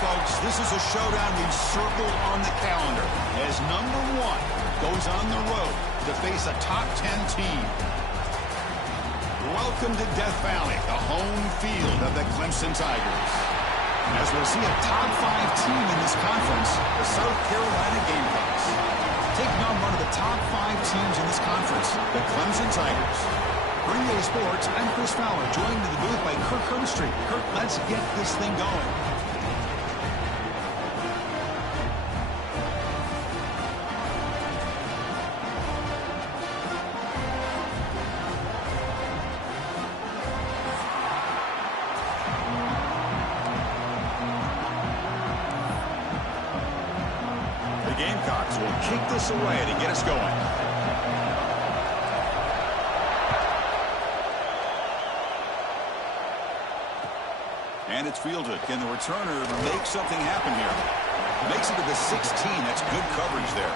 folks, this is a showdown we've circled on the calendar as number 1 goes on the road to face a top 10 team. Welcome to Death Valley, the home field of the Clemson Tigers. As we'll see a top 5 team in this conference, the South Carolina Gamecocks. Taking on one of the top 5 teams in this conference, the Clemson Tigers. For EA Sports, I'm Chris Fowler, joined in the booth by Kirk Herbstreit. Kirk, let's get this thing going. The Gamecocks will kick this away to get us going. And it's fielded. Can the returner make something happen here? Makes it to the 16. That's good coverage there.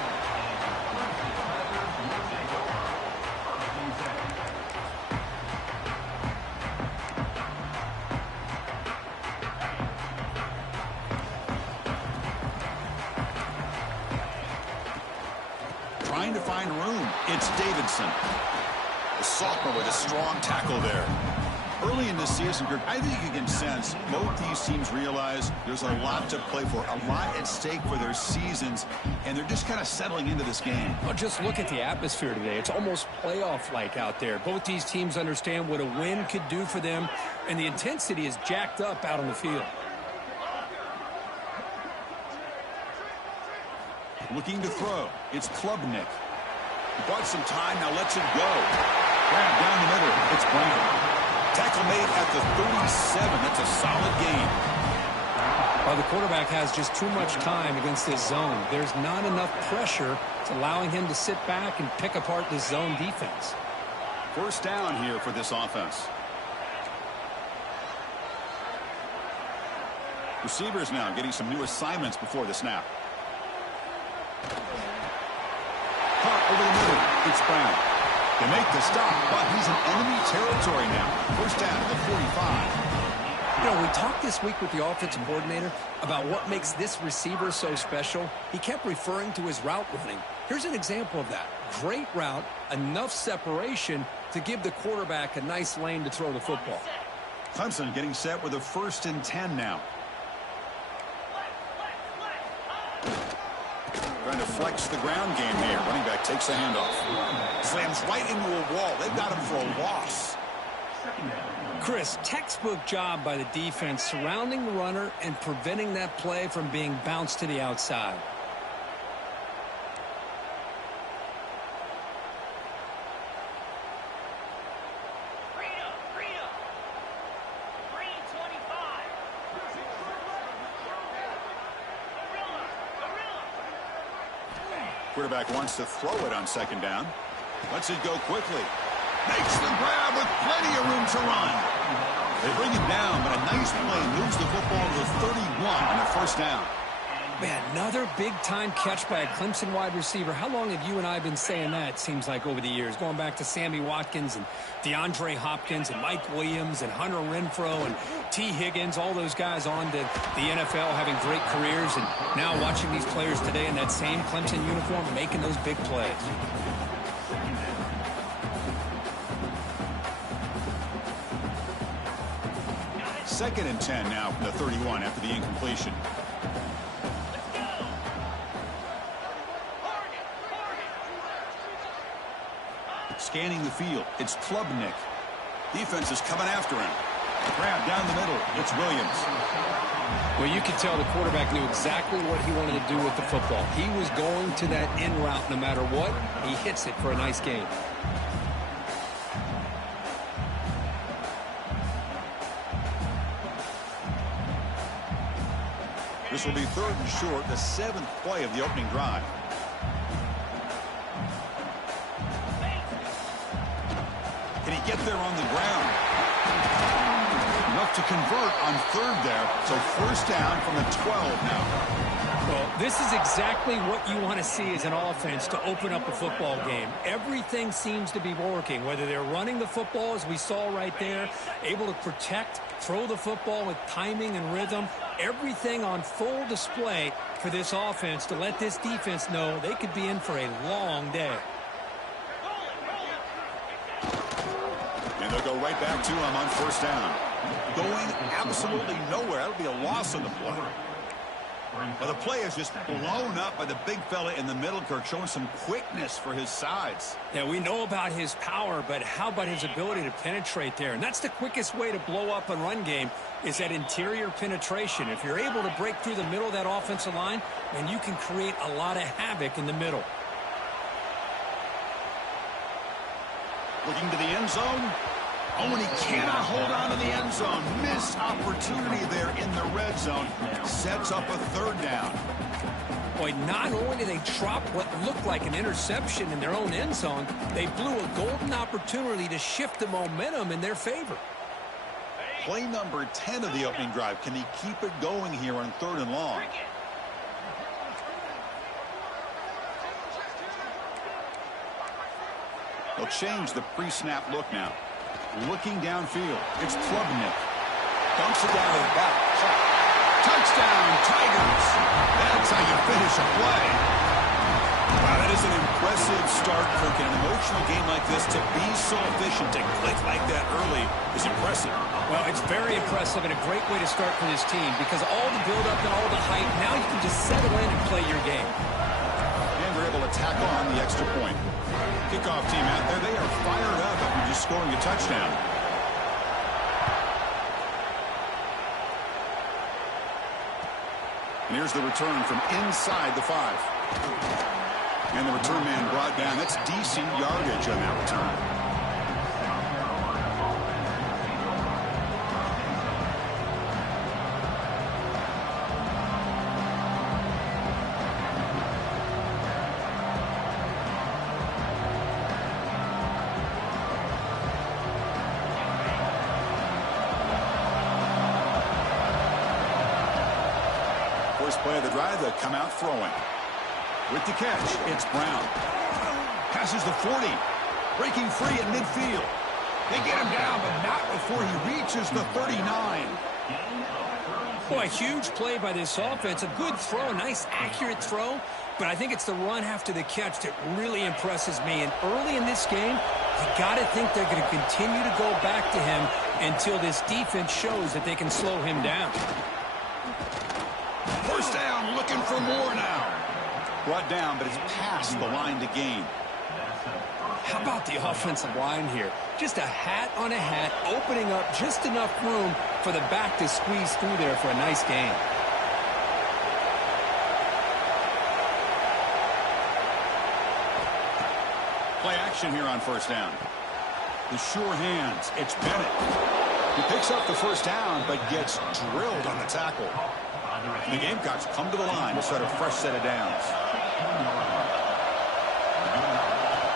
Trying to find room. It's Davidson. The sophomore with a strong tackle there. Early in the season, I think you can sense both these teams realize there's a lot to play for, a lot at stake for their seasons, and they're just kind of settling into this game. Well, just look at the atmosphere today. It's almost playoff-like out there. Both these teams understand what a win could do for them, and the intensity is jacked up out on the field. Looking to throw. It's Klubnik. He bought some time, now lets it go. Grab down the middle. It's Brown. Tackle made at the 37. That's a solid gain. While the quarterback has just too much time against this zone, there's not enough pressure to allowing him to sit back and pick apart this zone defense. First down here for this offense. Receivers now getting some new assignments before the snap. Caught over the middle. It's Brown. They make the stop, but he's in enemy territory now. First down at the 45. You know, we talked this week with the offensive coordinator about what makes this receiver so special. He kept referring to his route running. Here's an example of that. Great route, enough separation to give the quarterback a nice lane to throw the football. Clemson getting set with a 1st and 10 now. Trying to flex the ground game here. Running back takes the handoff. Slams right into a wall. They've got him for a loss. Chris, textbook job by the defense surrounding the runner and preventing that play from being bounced to the outside. Quarterback wants to throw it on 2nd down. Lets it go quickly. Makes the grab with plenty of room to run. They bring him down, but a nice play moves the football to the 31 on a 1st down. Man, another big-time catch by a Clemson wide receiver. How long have you and I been saying that, it seems like, over the years? Going back to Sammy Watkins and DeAndre Hopkins and Mike Williams and Hunter Renfrow and T. Higgins, all those guys on to the NFL having great careers, and now watching these players today in that same Clemson uniform making those big plays. Second and 10 now from the 31 after the incompletion. Scanning the field. It's Klubnik. Defense is coming after him. Grab down the middle. It's Williams. Well, you can tell the quarterback knew exactly what he wanted to do with the football. He was going to that in route no matter what. He hits it for a nice gain. This will be 3rd and short, the 7th play of the opening drive. Can he get there on the ground? Enough to convert on 3rd there, so 1st down from the 12 now. Well, this is exactly what you want to see as an offense to open up a football game. Everything seems to be working, whether they're running the football, as we saw right there, able to protect, throw the football with timing and rhythm. Everything on full display for this offense to let this defense know they could be in for a long day. And they'll go right back to him on first down. Going absolutely nowhere. That'll be a loss on the play. Well, the play is just blown up by the big fella in the middle, Kirk, showing some quickness for his size. Yeah, we know about his power, but how about his ability to penetrate there? And that's the quickest way to blow up a run game, is that interior penetration. If you're able to break through the middle of that offensive line, then you can create a lot of havoc in the middle. Looking to the end zone. Oh, and he cannot hold on to the end zone. Missed opportunity there in the red zone. Sets up a third down. Boy, not only did they drop what looked like an interception in their own end zone, they blew a golden opportunity to shift the momentum in their favor. Play number 10 of the opening drive. Can he keep it going here on 3rd and long? They'll change the pre-snap look now. Looking downfield. It's Klubnik. Dumps it down to the back. Touchdown, Tigers. That's how you finish a play. Wow, that is an impressive start, Kirk. In an emotional game like this, to be so efficient, to click like that early is impressive. Well, it's very impressive and a great way to start for this team, because all the build-up and all the hype, now you can just settle in and play your game. And we're able to tack on the extra point. Kickoff team out there, they are fired up after just scoring a touchdown. And here's the return from inside the 5. And the return man brought down. That's decent yardage on that return. First play of the drive, they'll come out throwing. With the catch, it's Brown. Passes the 40. Breaking free at midfield. They get him down, but not before he reaches the 39. Boy, a huge play by this offense. A good throw, a nice accurate throw. But I think it's the run after the catch that really impresses me. And early in this game, you got to think they're going to continue to go back to him until this defense shows that they can slow him down. First down, looking for more now. Brought down, but it's past the line to gain. How about the offensive line here? Just a hat on a hat, opening up just enough room for the back to squeeze through there for a nice gain. Play action here on first down. The sure hands, it's Bennett. He picks up the first down, but gets drilled on the tackle. The Gamecocks come to the line to start a fresh set of downs.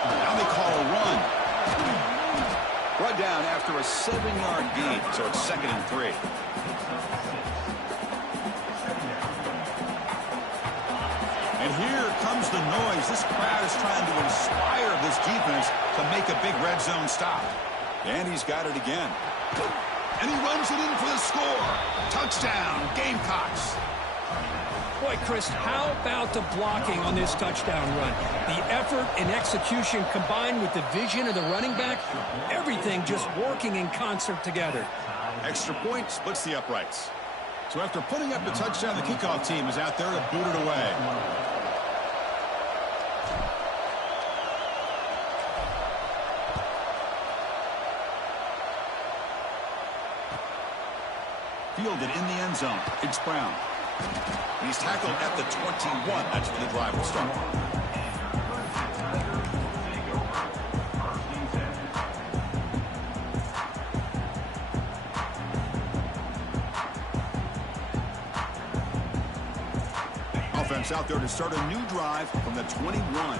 Now they call a run. Brought down after a 7-yard gain, so it's 2nd and 3. And here comes the noise. This crowd is trying to inspire this defense to make a big red zone stop. And he's got it again. And he runs it in for the score. Touchdown, Gamecocks. Boy, Chris, how about the blocking on this touchdown run? The effort and execution combined with the vision of the running back, everything just working in concert together. Extra point splits the uprights. So after putting up the touchdown, the kickoff team is out there to boot it away. Fielded in the end zone. It's Brown. He's tackled at the 21. That's where the drive will start. Offense out there to start a new drive from the 21.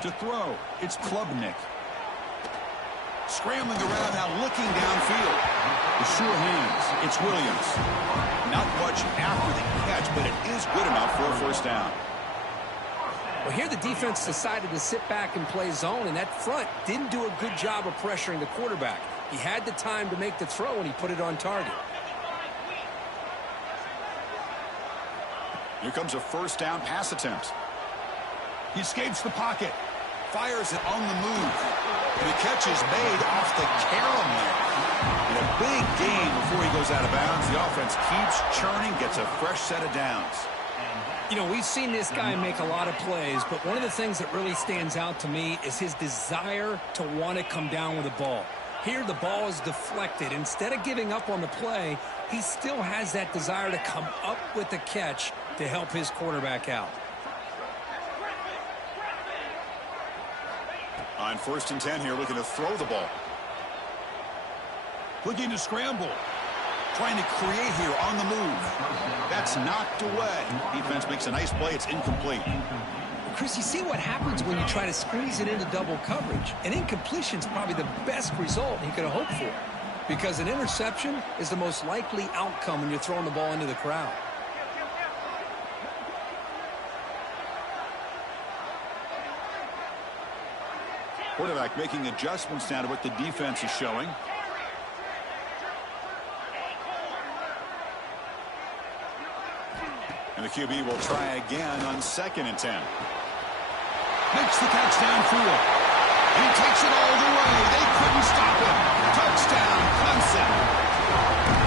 To throw, it's Klubnik. Scrambling around now, looking downfield. The sure hands. It's Williams. Not much after the catch, but it is good enough for a first down. Well, here the defense decided to sit back and play zone, and that front didn't do a good job of pressuring the quarterback. He had the time to make the throw, and he put it on target. Here comes a first down pass attempt. He escapes the pocket. Fires it on the move. And the catch is made off the carom there. And a big gain before he goes out of bounds. The offense keeps churning, gets a fresh set of downs. You know, we've seen this guy make a lot of plays, but one of the things that really stands out to me is his desire to want to come down with the ball. Here, the ball is deflected. Instead of giving up on the play, he still has that desire to come up with the catch to help his quarterback out. On 1st and 10 here, looking to throw the ball. Looking to scramble. Trying to create here on the move. That's knocked away. Defense makes a nice play. It's incomplete. Chris, you see what happens when you try to squeeze it into double coverage. An incompletion is probably the best result he could have hoped for, because an interception is the most likely outcome when you're throwing the ball into the crowd. Quarterback making adjustments now to what the defense is showing. And the QB will try again on 2nd and 10. Makes the catch downfield. He takes it all the way. They couldn't stop him. Touchdown, Clemson.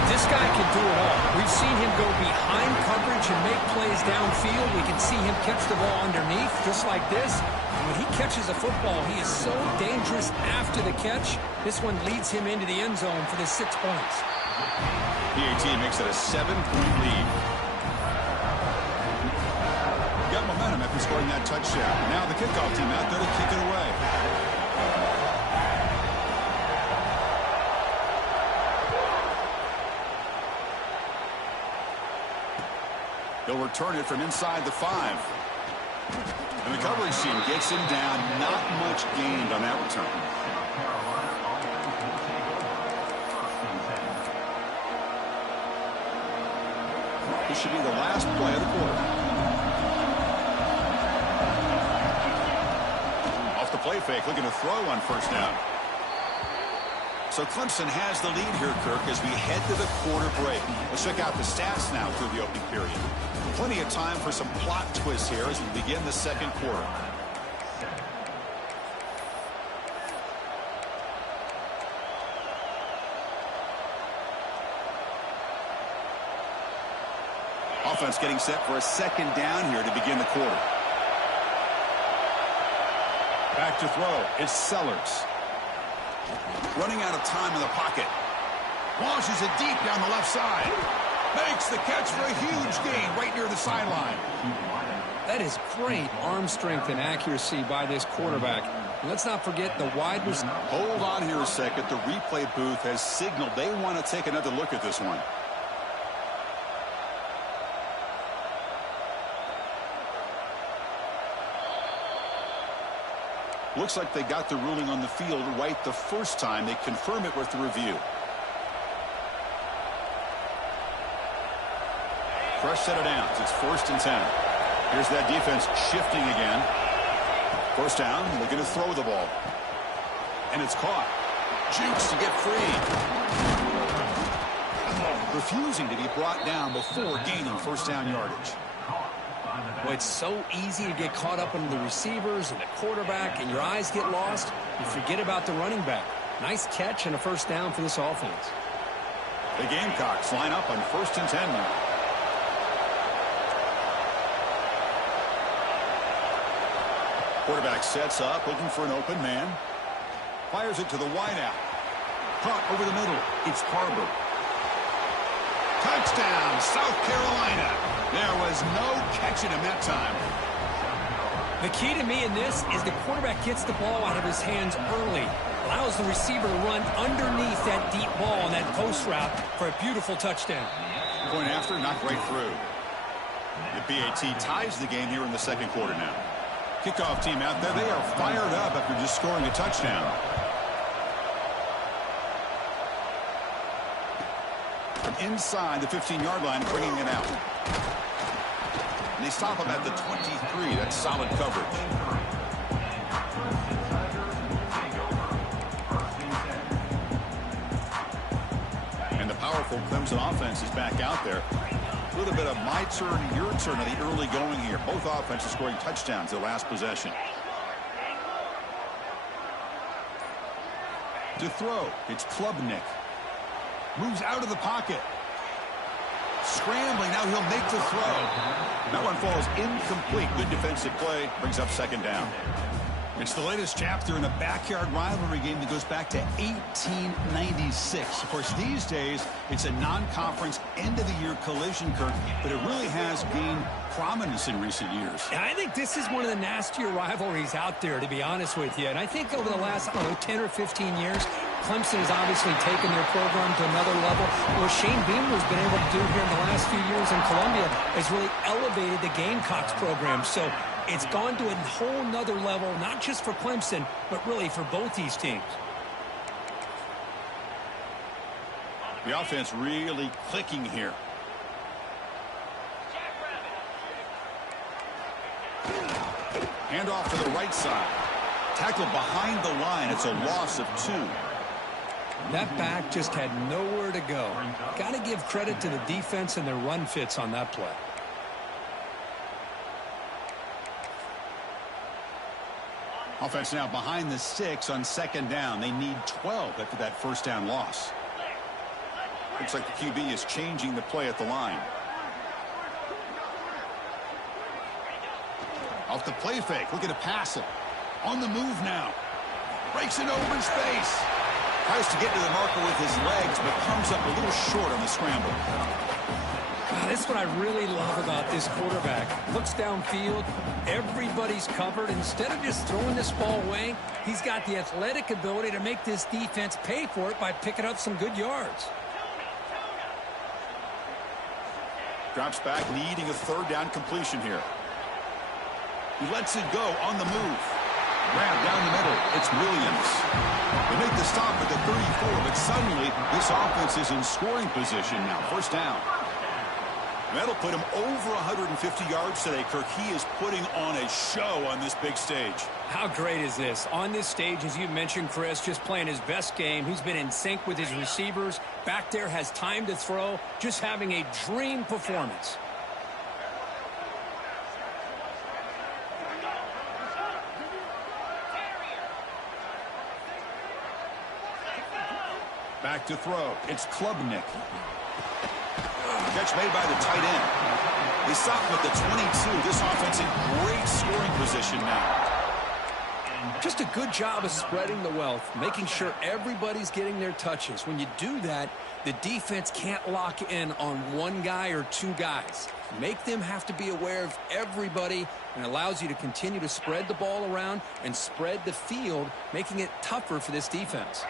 This guy can do it all. We've seen him go behind coverage and make plays downfield. We can see him catch the ball underneath, just like this. And when he catches a football, he is so dangerous after the catch. This one leads him into the end zone for the 6 points. PAT makes it a 7-point lead. Got momentum after scoring that touchdown. Now the kickoff team out there to kick it away. They'll return it from inside the 5. And the coverage team gets him down. Not much gained on that return. This should be the last play of the quarter. Play fake, looking to throw on 1st down. So Clemson has the lead here, Kirk, as we head to the quarter break. Let's check out the stats now through the opening period. Plenty of time for some plot twists here as we begin the 2nd quarter. Offense getting set for a 2nd down here to begin the quarter. Back to throw. It's Sellers. Running out of time in the pocket. Launches it deep down the left side. Makes the catch for a huge gain right near the sideline. That is great arm strength and accuracy by this quarterback. And let's not forget the wide receiver. Hold on here a second. The replay booth has signaled they want to take another look at this one. Looks like they got the ruling on the field right the first time. They confirm it with the review. Fresh set of downs. It's 1st and 10. Here's that defense shifting again. 1st down, looking to throw the ball. And it's caught. Jukes to get free. Refusing to be brought down before gaining 1st down yardage. Well, it's so easy to get caught up in the receivers and the quarterback, and your eyes get lost. You forget about the running back. Nice catch and a 1st down for this offense. The Gamecocks line up on 1st and 10 now. Quarterback sets up, looking for an open man. Fires it to the wideout. Caught over the middle. It's Harbor. Touchdown, South Carolina. There was no catching him that time. The key to me in this is the quarterback gets the ball out of his hands early. Allows the receiver to run underneath that deep ball on that post route for a beautiful touchdown. Point after, knocked right through. The PAT ties the game here in the 2nd quarter now. Kickoff team out there, they are fired up after just scoring a touchdown. from inside the 15-yard line, bringing it out. And they stop him at the 23. That's solid coverage. And the powerful Clemson offense is back out there. A little bit of my turn, your turn of the early going here. Both offenses scoring touchdowns their last possession. To throw, it's Klubnik. Moves out of the pocket. Scrambling, now he'll make the throw. That one falls incomplete. Good defensive play, brings up second down. It's the latest chapter in a backyard rivalry game that goes back to 1896. Of course, these days, it's a non-conference end-of-the-year collision, Kirk, but it really has gained prominence in recent years. And I think this is one of the nastier rivalries out there, to be honest with you. And I think over the last, 10 or 15 years, Clemson has obviously taken their program to another level. What Shane Beamer has been able to do here in the last few years in Columbia has really elevated the Gamecocks program. So it's gone to a whole nother level, not just for Clemson, but really for both these teams. The offense really clicking here. Hand off to the right side. Tackle behind the line. It's a loss of 2. That back just had nowhere to go. Got to give credit to the defense and their run fits on that play. Offense now behind the 6 on second down. They need 12 after that first down loss. Looks like the QB is changing the play at the line. Off the play fake. Looking to pass it. On the move now. Breaks it open space. Tries to get to the marker with his legs, but comes up a little short on the scramble. God, that's what I really love about this quarterback. Looks downfield. Everybody's covered. Instead of just throwing this ball away, he's got the athletic ability to make this defense pay for it by picking up some good yards. Drops back, needing a third down completion here. He lets it go on the move. Grab down the middle. It's Williams. They make the stop at the 34, but suddenly this offense is in scoring position now. First down. That'll put him over 150 yards today, Kirk. He is putting on a show on this big stage. How great is this? On this stage, as you mentioned, Chris, just playing his best game. He's been in sync with his receivers. Back there, has time to throw. Just having a dream performance. Back to throw. It's Klubnik. Catch made by the tight end. They stop him at the 22. This offense in great scoring position now. Just a good job of spreading the wealth, making sure everybody's getting their touches. When you do that, the defense can't lock in on one guy or two guys. Make them have to be aware of everybody, and allows you to continue to spread the ball around and spread the field, making it tougher for this defense.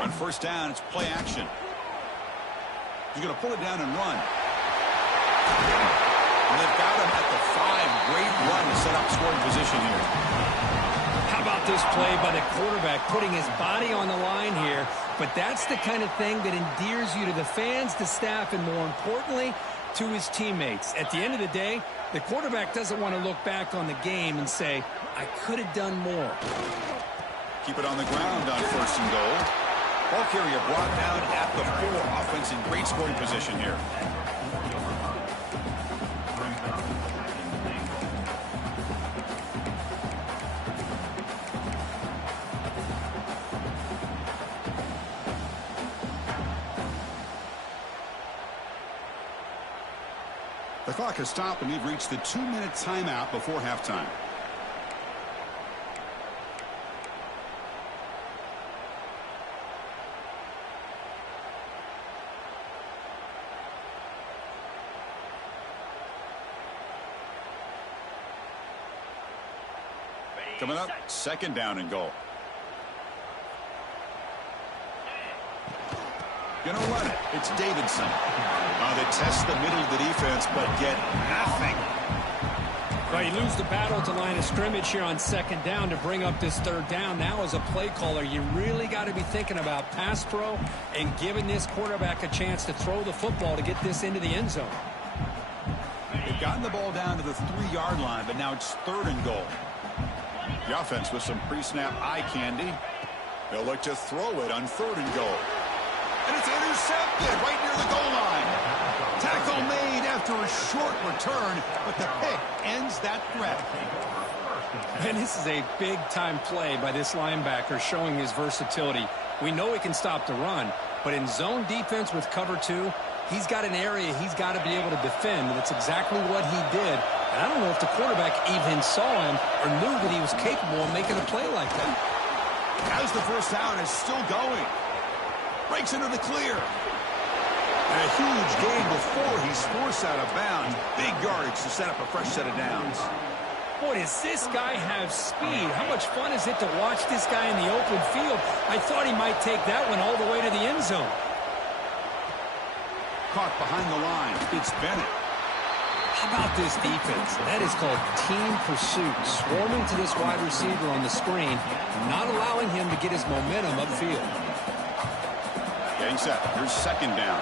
On first down, it's play action. He's going to pull it down and run. And they've got him at the 5. Great run to set up scoring position here. How about this play by the quarterback, putting his body on the line here? But that's the kind of thing that endears you to the fans, the staff, and more importantly, to his teammates. At the end of the day, the quarterback doesn't want to look back on the game and say, I could have done more. Keep it on the ground on first and goal. Ball carrier brought down at the 4. Offense in great scoring position here. The clock has stopped, and we've reached the 2-minute timeout before halftime. Coming up, second down and goal. Gonna run it. It's Davidson. They test the middle of the defense, but get nothing. Well, you lose the battle at the line of scrimmage here on second down to bring up this third down. Now, as a play caller, you really got to be thinking about pass pro and giving this quarterback a chance to throw the football to get this into the end zone. They've gotten the ball down to the 3-yard line, but now it's 3rd and goal. The offense with some pre-snap eye candy. They'll look to throw it on 3rd and goal. And it's intercepted right near the goal line. Tackle made after a short return, but the pick ends that threat. And this is a big-time play by this linebacker showing his versatility. We know he can stop the run, but in zone defense with cover 2, he's got an area he's got to be able to defend, and that's exactly what he did. And I don't know if the quarterback even saw him or knew that he was capable of making a play like that. As the first down is still going. Breaks into the clear. And a huge gain before he's forced out of bounds. Big yardage to set up a fresh set of downs. Boy, does this guy have speed. How much fun is it to watch this guy in the open field? I thought he might take that one all the way to the end zone. Caught behind the line. It's Bennett. How about this defense? That is called team pursuit. Swarming to this wide receiver on the screen, not allowing him to get his momentum upfield. Getting set. Here's second down.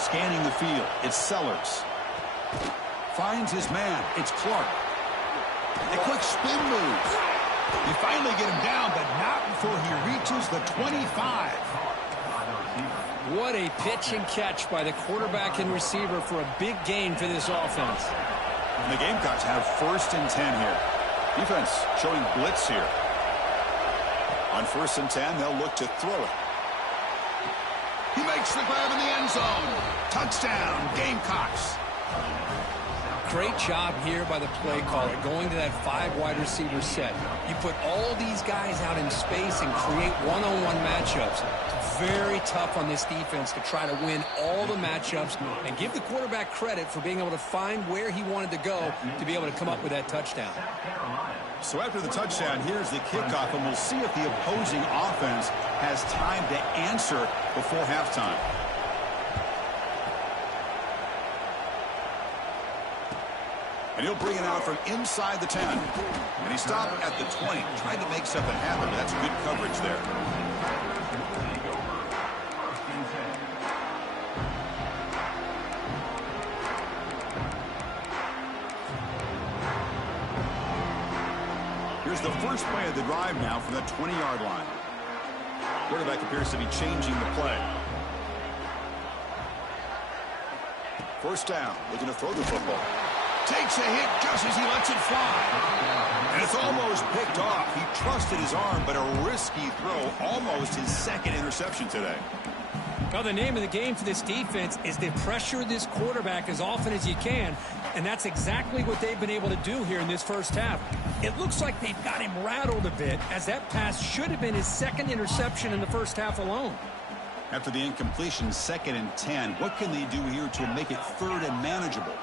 Scanning the field. It's Sellers. Finds his man. It's Clark. A quick spin move. They finally get him down, but not before he reaches the 25. What a pitch and catch by the quarterback and receiver for a big gain for this offense. And the Gamecocks have 1st and 10 here. Defense showing blitz here. On 1st and 10, they'll look to throw it. He makes the grab in the end zone. Touchdown, Gamecocks. Great job here by the play caller, going to that 5 wide receiver set. You put all these guys out in space and create one-on-one matchups. It's very tough on this defense to try to win all the matchups and give the quarterback credit for being able to find where he wanted to go to be able to come up with that touchdown. So after the touchdown, here's the kickoff, and we'll see if the opposing offense has time to answer before halftime. And he'll bring it out from inside the 10. And he stopped at the 20, trying to make something happen. But that's good coverage there. Here's the first play of the drive now from the 20-yard line. Quarterback appears to be changing the play. First down, looking to throw the football. Takes a hit just as he lets it fly. And it's almost picked off. He trusted his arm, but a risky throw. Almost his 2nd interception today. Well, the name of the game for this defense is to pressure this quarterback as often as you can, and that's exactly what they've been able to do here in this first half. It looks like they've got him rattled a bit, as that pass should have been his 2nd interception in the first half alone. After the incompletion, 2nd and 10. What can they do here to make it 3rd and manageable?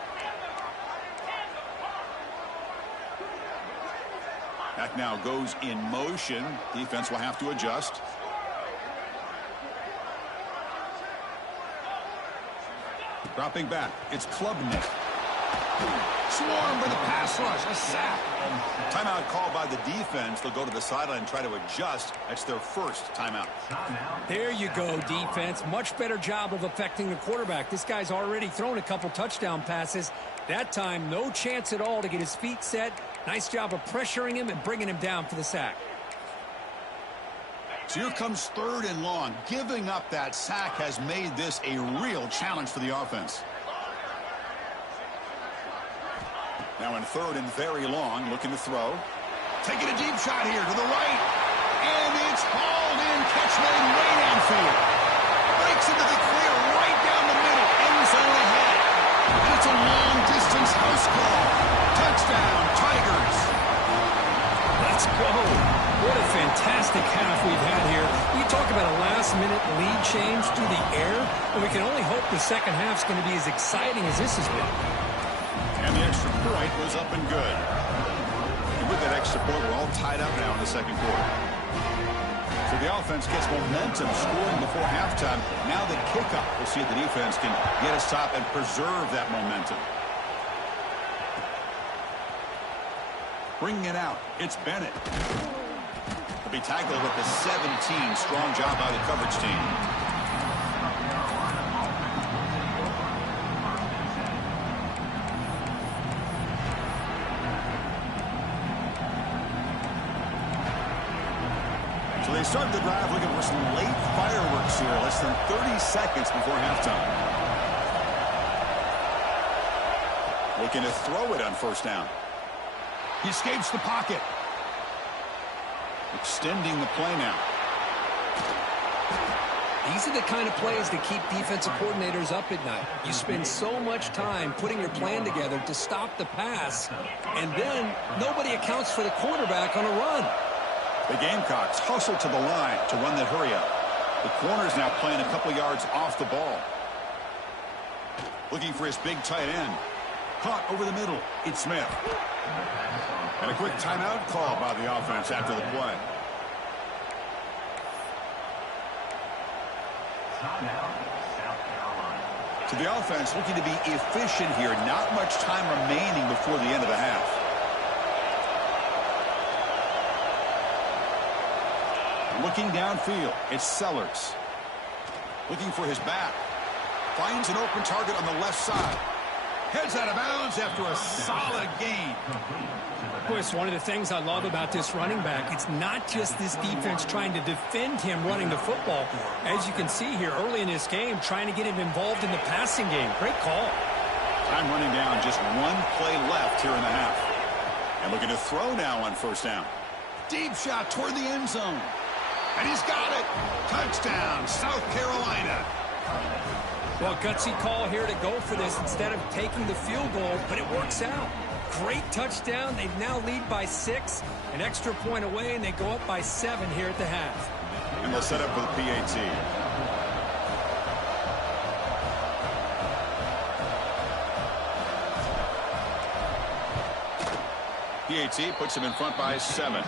Back now goes in motion. Defense will have to adjust. Dropping back, it's Klubnik. Swarm for the pass rush, a sack. Timeout called by the defense. They'll go to the sideline and try to adjust. That's their first timeout. There you go, defense. Much better job of affecting the quarterback. This guy's already thrown a couple touchdown passes. That time, no chance at all to get his feet set. Nice job of pressuring him and bringing him down for the sack. So here comes 3rd and long. Giving up that sack has made this a real challenge for the offense. Now in 3rd and very long, looking to throw. Taking a deep shot here to the right. And it's hauled in. Catch made way downfield. Breaks into the clear right down the middle. End zone ahead. And it's a long-distance house call. Touchdown, Tigers. Let's go. What a fantastic half we've had here. We talk about a last-minute lead change through the air, and we can only hope the second half's going to be as exciting as this has been. And the extra point was up and good. And with took that extra point. We're all tied up now in the second quarter. So the offense gets momentum scoring before halftime. Now the kickoff. We'll see if the defense can get a stop and preserve that momentum. Bringing it out. It's Bennett. He'll be tackled at the 17. Strong job by the coverage team. So they start the drive looking for some late fireworks here. Less than 30 seconds before halftime. Looking to throw it on first down. He escapes the pocket. Extending the play now. These are the kind of plays that keep defensive coordinators up at night. You spend so much time putting your plan together to stop the pass, and then nobody accounts for the quarterback on a run. The Gamecocks hustle to the line to run that hurry up. The corner's now playing a couple yards off the ball. Looking for his big tight end. Caught over the middle. It's Smith. And a quick timeout call by the offense after the play. So the offense looking to be efficient here. Not much time remaining before the end of the half. Looking downfield. It's Sellers. Looking for his back. Finds an open target on the left side. Heads out of bounds after a solid gain. Chris, one of the things I love about this running back, it's not just this defense trying to defend him running the football. As you can see here early in this game, trying to get him involved in the passing game. Great call. Time running down, just one play left here in the half. And looking to throw now on first down. Deep shot toward the end zone. And he's got it. Touchdown, South Carolina. Well, gutsy call here to go for this instead of taking the field goal, but it works out. Great touchdown. They now lead by 6, an extra point away, and they go up by 7 here at the half. And they'll set up for the PAT. PAT puts him in front by 7.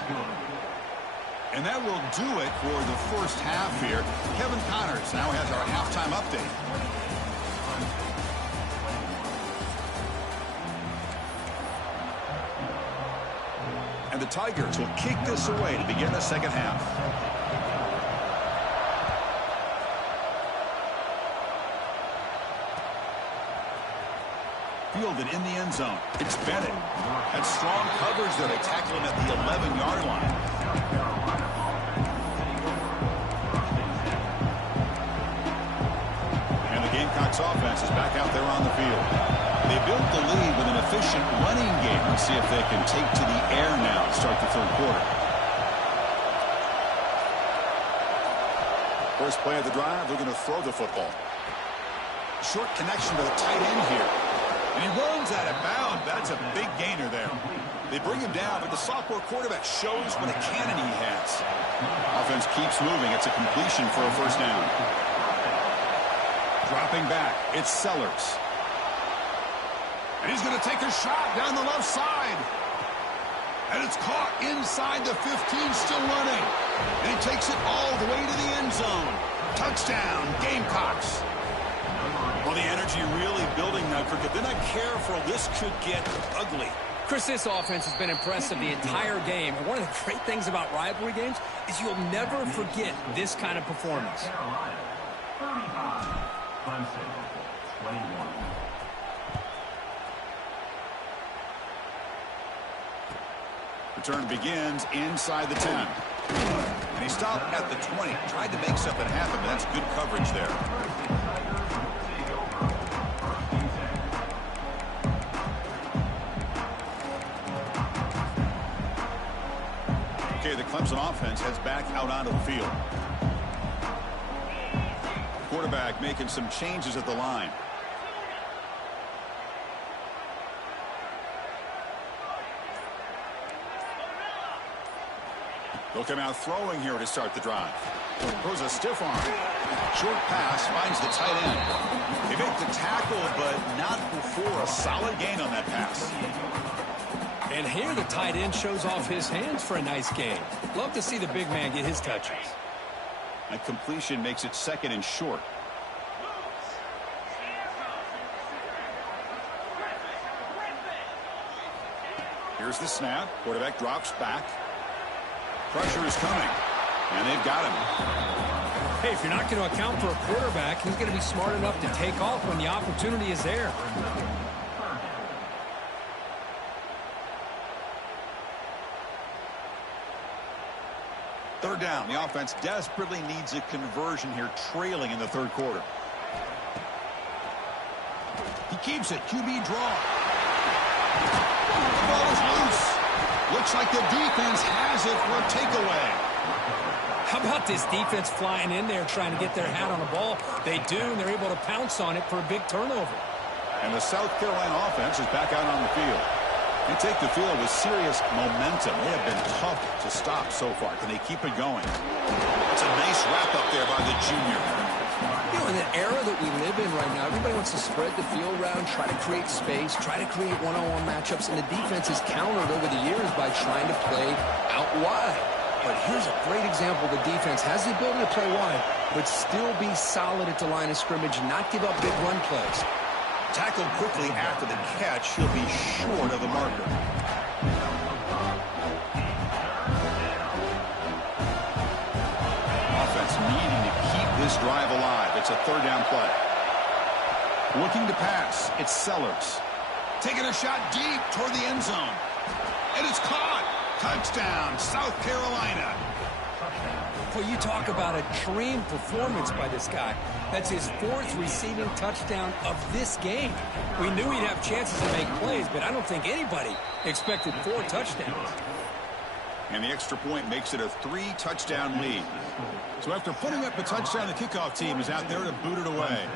And that will do it for the first half here. Kevin Connors now has our halftime update. And the Tigers will kick this away to begin the second half. Fielded in the end zone. It's Bennett. That's strong coverage there. They tackle him at the 11-yard line. And the Gamecocks offense is back out there on the field. They built the lead with an efficient running game. Let's see if they can take to the air now to start the third quarter. First play of the drive, they're going to throw the football. Short connection to the tight end here. And he runs out of bounds. That's a big gainer there. They bring him down, but the sophomore quarterback shows what a cannon he has. Offense keeps moving. It's a completion for a first down. Dropping back, it's Sellers. And he's going to take a shot down the left side. And it's caught inside the 15, still running. And he takes it all the way to the end zone. Touchdown, Gamecocks. Well, the energy really building now, Cricket. They're not careful. This could get ugly. Chris, this offense has been impressive the entire game. And one of the great things about rivalry games is you'll never forget this kind of performance. Return begins inside the 10. And he stopped at the 20. Tried to make something happen, but that's good coverage there. Okay, the Clemson offense heads back out onto the field. Quarterback making some changes at the line. They'll come out throwing here to start the drive. Throws a stiff arm. Short pass finds the tight end. They make the tackle, but not before a solid gain on that pass. And here the tight end shows off his hands for a nice game. Love to see the big man get his touches. A completion makes it 2nd and short. Here's the snap. Quarterback drops back. Pressure is coming. And they've got him. Hey, if you're not going to account for a quarterback, he's going to be smart enough to take off when the opportunity is there. Third down. The offense desperately needs a conversion here, trailing in the 3rd quarter. He keeps it. QB draw. The ball is loose. Looks like the defense has it for a takeaway. How about this defense flying in there trying to get their hat on the ball? They do, and they're able to pounce on it for a big turnover. And the South Carolina offense is back out on the field. They take the field with serious momentum. They have been tough to stop so far. Can they keep it going? It's a nice wrap-up there by the junior. You know, in the era that we live in right now, everybody wants to spread the field around, try to create space, try to create one-on-one matchups, and the defense is countered over the years by trying to play out wide. But here's a great example. The defense has the ability to play wide, but still be solid at the line of scrimmage, not give up big run plays. Tackled quickly after the catch. He'll be short of the marker. Offense needing to keep this drive alive. It's a 3rd down play. Looking to pass. It's Sellers. Taking a shot deep toward the end zone. And it's caught. Touchdown, South Carolina. Well, you talk about a dream performance by this guy. That's his 4th receiving touchdown of this game. We knew he'd have chances to make plays, but I don't think anybody expected 4 touchdowns. And the extra point makes it a 3-touchdown lead. So after putting up a touchdown, the kickoff team is out there to boot it away.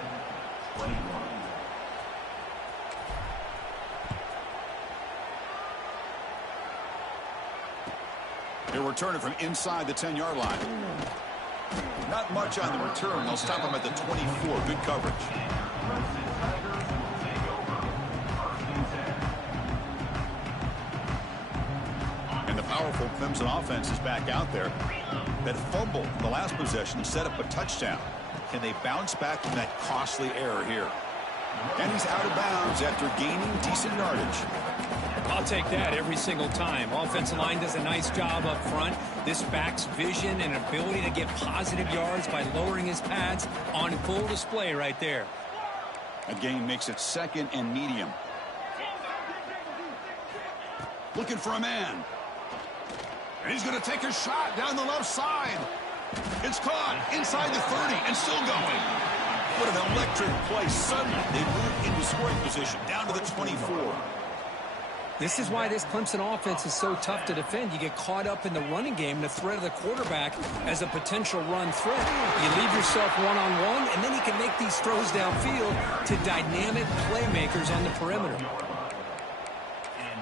They'll return it from inside the 10-yard line. Not much on the return. They'll stop him at the 24. Good coverage. And the powerful Clemson offense is back out there. That fumble in the last possession set up a touchdown. Can they bounce back from that costly error here? And he's out of bounds after gaining decent yardage. I'll take that every single time. Offensive line does a nice job up front. This back's vision and ability to get positive yards by lowering his pads on full display right there. A gain makes it 2nd and medium. Looking for a man. And he's going to take a shot down the left side. It's caught inside the 30 and still going. What an electric play. Suddenly they move into scoring position down to the 24. This is why this Clemson offense is so tough to defend. You get caught up in the running game, the threat of the quarterback as a potential run threat. You leave yourself one-on-one, and then you can make these throws downfield to dynamic playmakers on the perimeter. And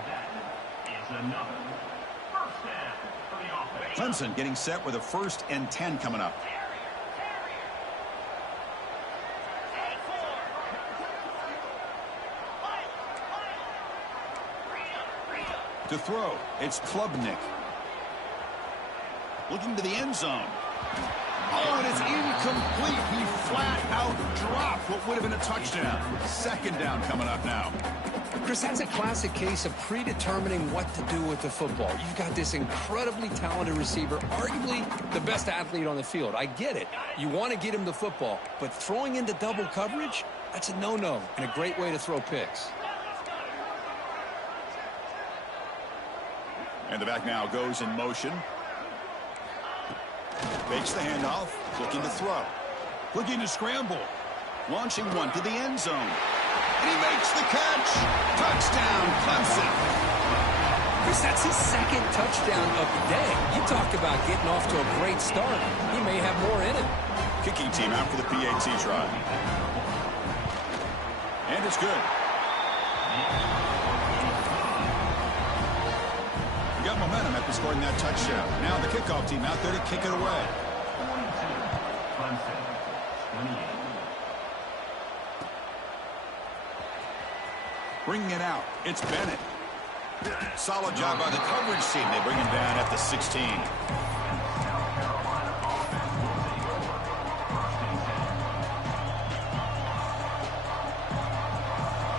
that is another first down for the offense. Clemson getting set with a 1st and 10 coming up. To throw, it's Klubnik. Looking to the end zone. Oh, and it's incomplete. He flat out dropped what would have been a touchdown. 2nd down coming up now. Chris, that's a classic case of predetermining what to do with the football. You've got this incredibly talented receiver, arguably the best athlete on the field. I get it. You want to get him the football, but throwing into double coverage, that's a no-no and a great way to throw picks. And the back now goes in motion. Fakes the handoff. Looking to throw. Looking to scramble. Launching one to the end zone. And he makes the catch. Touchdown, Clemson. Chris, that's his 2nd touchdown of the day. You talk about getting off to a great start. He may have more in it. Kicking team out for the PAT try. And it's good. Got momentum after scoring that touchdown. Now the kickoff team out there to kick it away. 22, Clemson, 28. Bringing it out. It's Bennett. Solid job by the coverage team. They bring him down at the 16.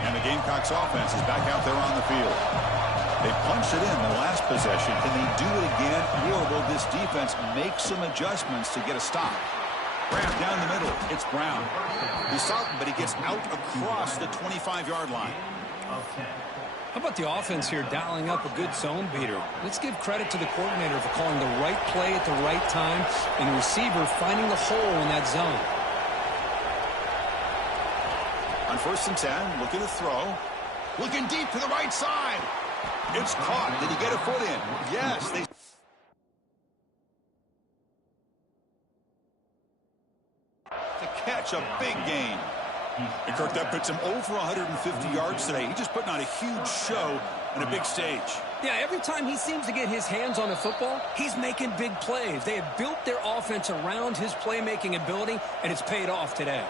And the Gamecocks offense is back out there on the field. They punched it in the last possession. Can they do it again, or will this defense make some adjustments to get a stop? Grab down the middle. It's Brown. He's solid, but he gets out across the 25-yard line. How about the offense here dialing up a good zone beater? Let's give credit to the coordinator for calling the right play at the right time and the receiver finding the hole in that zone. On 1st and 10, looking to throw. Looking deep to the right side. It's caught. Did he get a foot in? Yes. To catch a big gain. And Kirk, that puts him over 150 yards today. He's just putting on a huge show on a big stage. Yeah, every time he seems to get his hands on the football, he's making big plays. They have built their offense around his playmaking ability, and it's paid off today.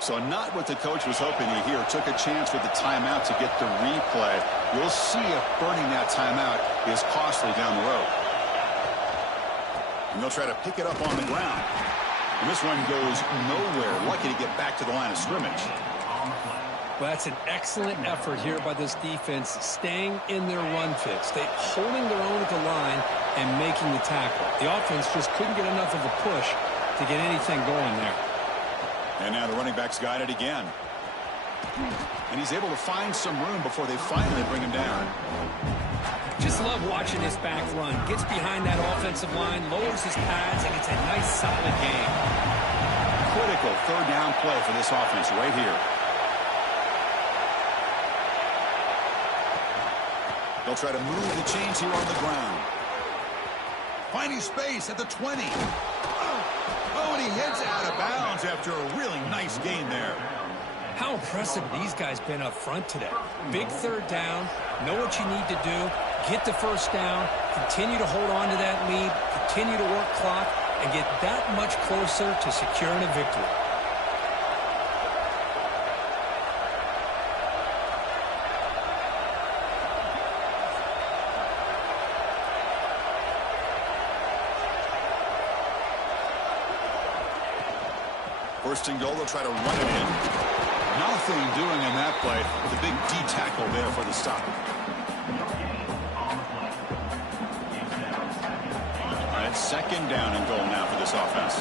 So not what the coach was hoping to hear. Took a chance with the timeout to get the replay. We'll see if burning that timeout is costly down the road. And they'll try to pick it up on the ground. And this one goes nowhere. Lucky to get back to the line of scrimmage. Well, that's an excellent effort here by this defense, staying in their run fits. They holding their own at the line and making the tackle. The offense just couldn't get enough of a push to get anything going there. And now the running back's got it again. And he's able to find some room before they finally bring him down. Just love watching this back run. Gets behind that offensive line, lowers his pads, and gets a nice solid gain. Critical third down play for this offense right here. They'll try to move the chains here on the ground. Finding space at the 20. Oh, and he heads out of bounds after a really nice gain there. How impressive these guys been up front today. Big third down, know what you need to do, get the first down, continue to hold on to that lead, continue to work clock, and get that much closer to securing a victory. First and goal, they'll try to run it in. Nothing doing in that play. The big D tackle there for the stop. It's second down and goal now for this offense.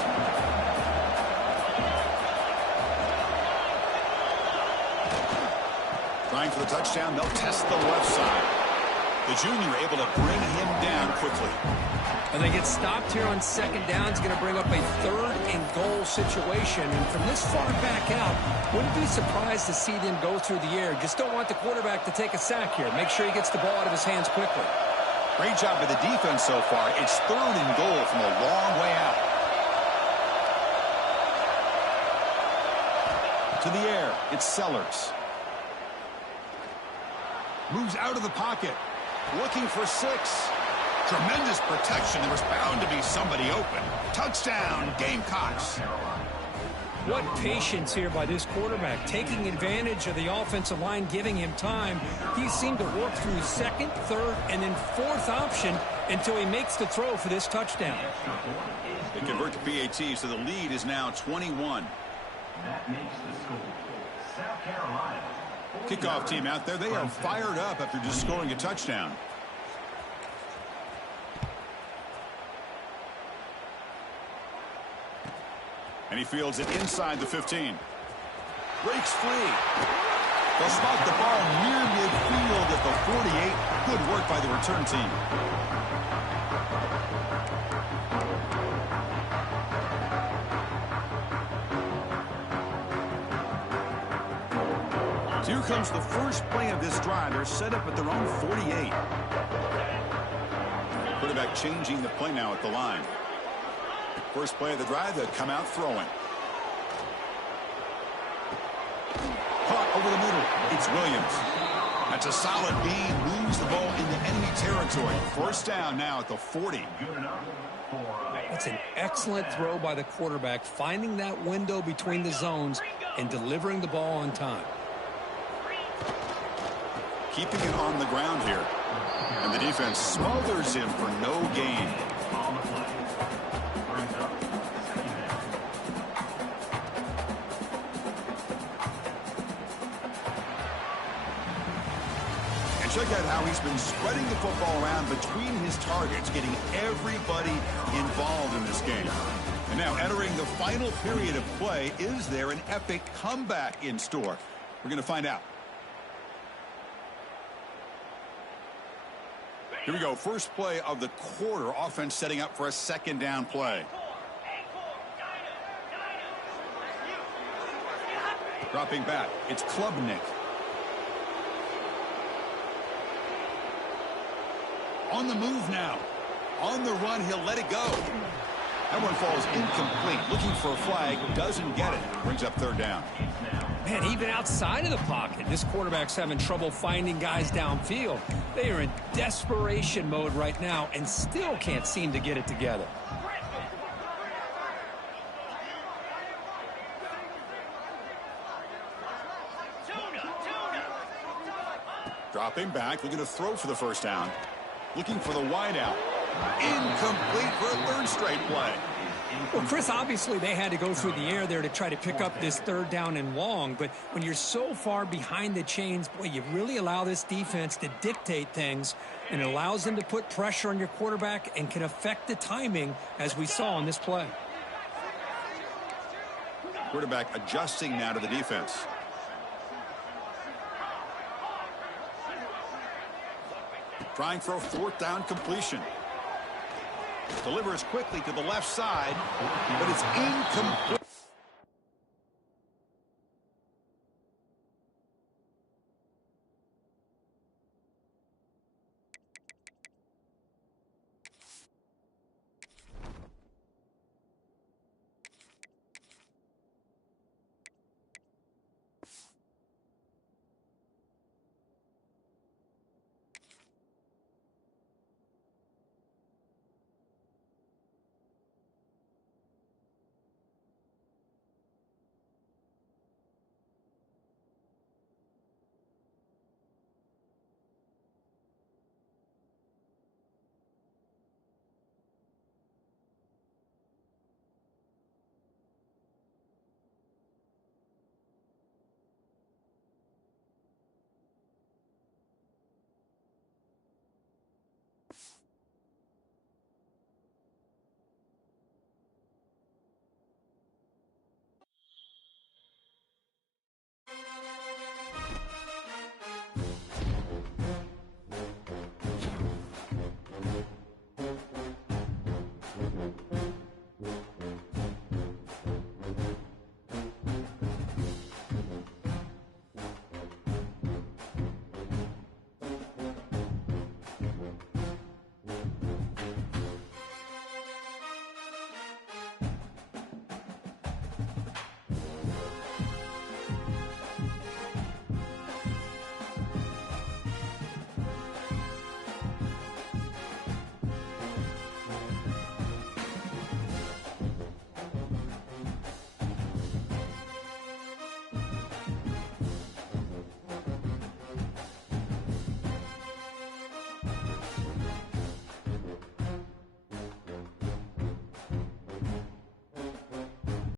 Trying for the touchdown, they'll test the left side. The junior able to bring him down quickly. And they get stopped here on second down. It's going to bring up a third and goal situation. And from this far back out, wouldn't be surprised to see them go through the air. Just don't want the quarterback to take a sack here. Make sure he gets the ball out of his hands quickly. Great job by the defense so far. It's third and goal from a long way out. To the air, it's Sellers. Moves out of the pocket. Looking for 6. Tremendous protection. There was bound to be somebody open. Touchdown, Gamecocks. What patience here by this quarterback, taking advantage of the offensive line, giving him time. He seemed to work through second, third, and then fourth option until he makes the throw for this touchdown. They convert to PAT, so the lead is now 21. That makes the score South Carolina. Kickoff team out there. They are fired up after just scoring a touchdown. And he fields it inside the 15. Breaks free. They'll spot the ball near midfield at the 48. Good work by the return team. So here comes the first play of this drive. They're set up at their own 48. Quarterback changing the play now at the line. First play of the drive, they'll come out throwing. Caught over the middle. It's Williams. That's a solid gain. Moves the ball into enemy territory. First down now at the 40. That's an excellent throw by the quarterback, finding that window between the zones and delivering the ball on time. keeping it on the ground here. And the defense smothers him for no gain. On the play. Brings up second down. And check out how he's been spreading the football around between his targets, getting everybody involved in this game. And now entering the final period of play, is there an epic comeback in store? We're going to find out. Here we go. First play of the quarter. Offense setting up for a second down play. Dropping back. It's Klubnik. On the move now. On the run, he'll let it go. That one falls incomplete. Looking for a flag. Doesn't get it. Brings up third down. Man, even outside of the pocket, this quarterback's having trouble finding guys downfield. They are in desperation mode right now and still can't seem to get it together. Dropping back, looking to throw for the first down. Looking for the wideout. Incomplete for a third straight play. Well, Chris, obviously they had to go through the air there to try to pick up this third down and long, but when you're so far behind the chains, boy, you really allow this defense to dictate things, and it allows them to put pressure on your quarterback and can affect the timing, as we saw in this play. Quarterback adjusting now to the defense. Trying for a fourth down completion. Delivers quickly to the left side, but it's incomplete.